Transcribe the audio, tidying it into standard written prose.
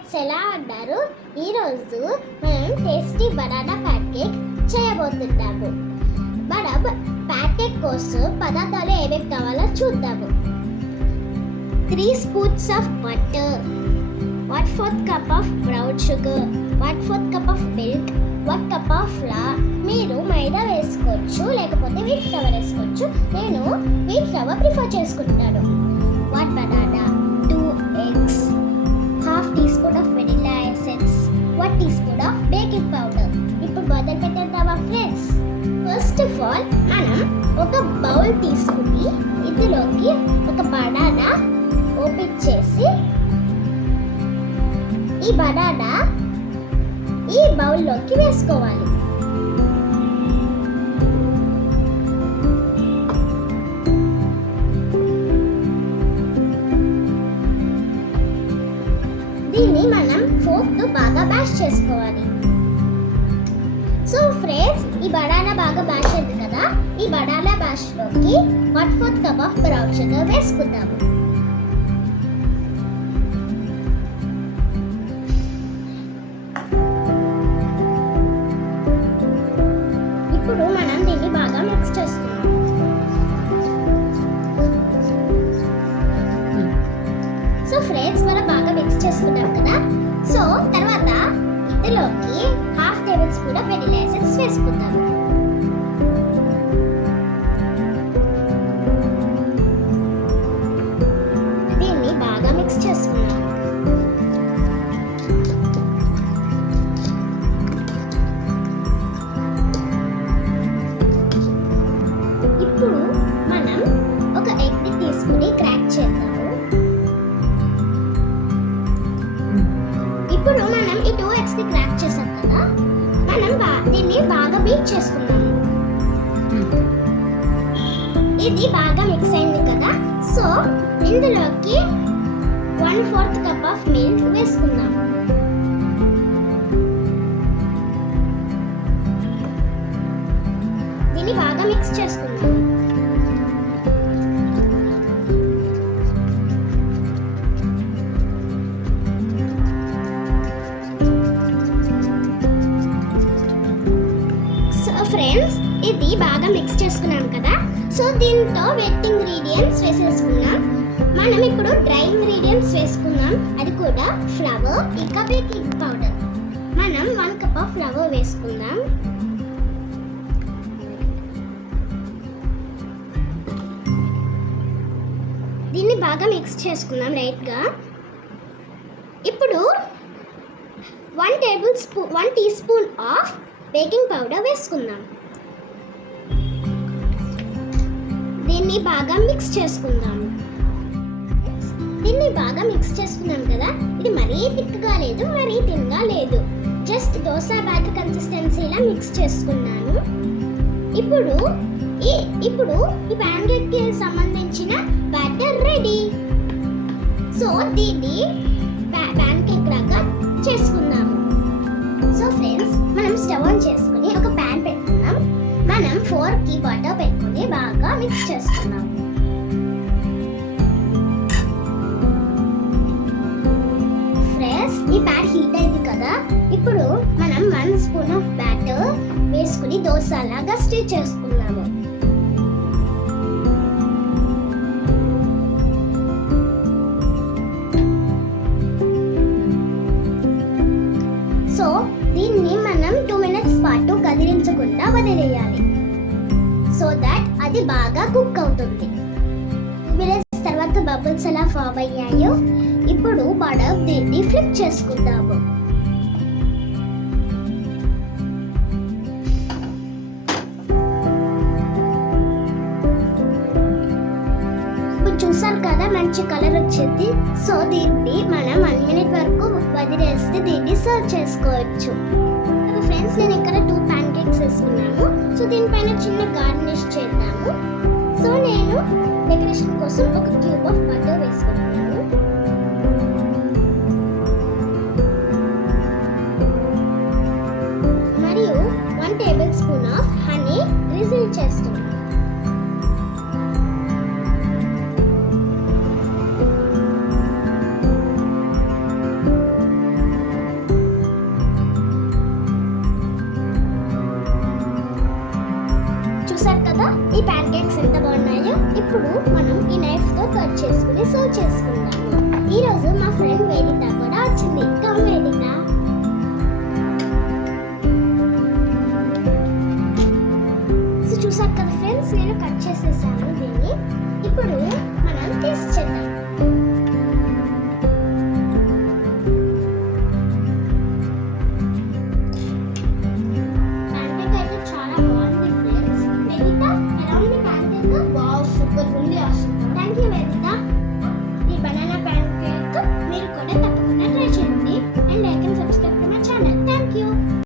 Friends ఎలా ఉన్నారు? ఈరోజు మనం టేస్టీ బనానా ప్యాన్ కేక్ చేయబోతున్నాము. మనం ప్యాన్ కేక్ కోసం పదార్థాలు ఏమేమి కావాలో చూద్దాము. 3 spoons of butter, 1/4 cup of brown sugar, 1/4 cup of milk, 1 cup of flower. మీరు మైదా వేసుకోవచ్చు, లేకపోతే వీట్ ఫ్లవర్ వేసుకోవచ్చు. నేను వీట్ ఫ్లవర్ ప్రిఫర్ చేసుకుంటాను. 1 banana, 2 eggs, ½ teaspoon of vanilla essence, 1 teaspoon of baking powder. ఇప్పుడు మొదలు పెట్టేద్దామా ఫ్రెండ్స్? ఫస్ట్ ఆఫ్ ఆల్ మనం ఒక బౌల్ తీసుకుని ఇందులోకి ఒక బనానా ఓపెన్ చేసి ఈ బనానా ఈ బౌల్లోకి వేసుకోవాలి. దీన్ని మనం ఫోర్క్తో బాగా బ్యాష్ చేసుకోవాలి. సో ఫ్రెండ్స్, ఈ బనానా బాగా బ్యాష్ అయింది కదా, ఈ బనానా బ్యాష్లోకి 1/4 కప్ ఆఫ్ బ్రౌన్ షుగర్ వేసుకుందాము. ఇప్పుడు మనం దీన్ని బాగా మిక్స్ చేసుకుందాం. సో ఫ్రెండ్స్, మనం బాగా మిక్స్ చేసుకున్నాం కదా. సో తర్వాత ఇందులోకి ½ table spoon of vanilla essence వేసుకుందాము. దీన్ని బాగా మిక్స్ చేసుకున్నాం. ఇప్పుడు మనం ఒక ఎగ్ని తీసుకుని క్రాక్ చేద్దాము. ఇప్పుడు మనం ఈ 2 eggs ని క్రాక్ చేసాం కదా, మనం దీన్ని బాగా బీట్ చేసుకున్నాము. ఇది బాగా మిక్స్ అయింది కదా. సో ఇందులోకి 1/4 కప్ ఆఫ్ మిల్క్ వేసుకుందాం. దీన్ని బాగా మిక్స్ చేసుకుందాం. ఫ్రెండ్స్, ఇది బాగా మిక్స్ చేసుకున్నాం కదా. సో దీంతో వెట్ ఇంగ్రీడియంట్స్ వేసేసుకున్నాం. మనం ఇప్పుడు డ్రై ఇంగ్రీడియంట్స్ వేసుకున్నాం. అది కూడా ఫ్లవర్ ఇంకా బేకింగ్ పౌడర్. మనం 1 కప్ ఆఫ్ ఫ్లవర్ వేసుకుందాం. దీన్ని బాగా మిక్స్ చేసుకుందాం లైట్గా. ఇప్పుడు 1 teaspoon of baking powder వేసుకుందాం. దీన్ని బాగా మిక్స్ చేసుకుందాం. దీన్ని బాగా మిక్స్ చేసుకున్నాం కదా. ఇది మరీ థిక్గా లేదు, మరీ థిన్గా లేదు. జస్ట్ దోస బ్యాటర్ కన్సిస్టెన్సీలా మిక్స్ చేసుకున్నాను. ఇప్పుడు ఈ ప్యాన్ కేక్కి సంబంధించిన బ్యాటర్ రెడీ. సో దీన్ని ప్యాన్ కేక్ లాగా చేసుకుందాము. సో ఫ్రెండ్స్, మనం స్టవ్ ఆన్ చేసుకుని ఒక ప్యాన్ పెట్టుకుందాం. మనం 4కి బటర్ పెట్టుకుని బాగా మిక్స్ చేసుకుందాం. ఫ్రెండ్స్, ఈ ప్యాన్ హీట్ అయింది కదా. ఇప్పుడు మనం 1 స్పూన్ ఆఫ్ బ్యాటర్ వేసుకుని దోసలాగా స్టిచ్ చేసుకున్నాము. సో దీన్ని మనం 2 minutes పాటు కదిలించకుండా వదిలేయాలి. సో దట్ అది బాగా కుక్ అవుతుంది. 2 minutes తర్వాత బబుల్స్ ఎలా ఫామ్ అయ్యాయో ఇప్పుడు మనం దీన్ని ఫ్లిప్ చేసుకుందాము. ఇప్పుడు చూసారు కదా, మంచి కలర్ వచ్చింది. సో దీన్ని మనం 1 minute వరకు వదిలేస్తే దీన్ని సర్వ్ చేసుకోవచ్చు. ఫ్రెండ్స్, నేను ఇక్కడ 2 ప్యాన్ కేక్స్ వేసుకున్నాను. సో దీనిపైన చిన్న గార్నిష్ చేద్దాము. సో నేను డెకరేషన్ కోసం ఒక క్యూబ్ ఆఫ్ బటర్ వేసుకుంటున్నాను. మరియు 1 table spoon of honey drizzle చేస్తున్నాను. చేసుకుని సర్వ్ చేసుకుందాము. ఈరోజు మా ఫ్రెండ్ వేదిత కూడా వచ్చింది. కమ్ వేదిత.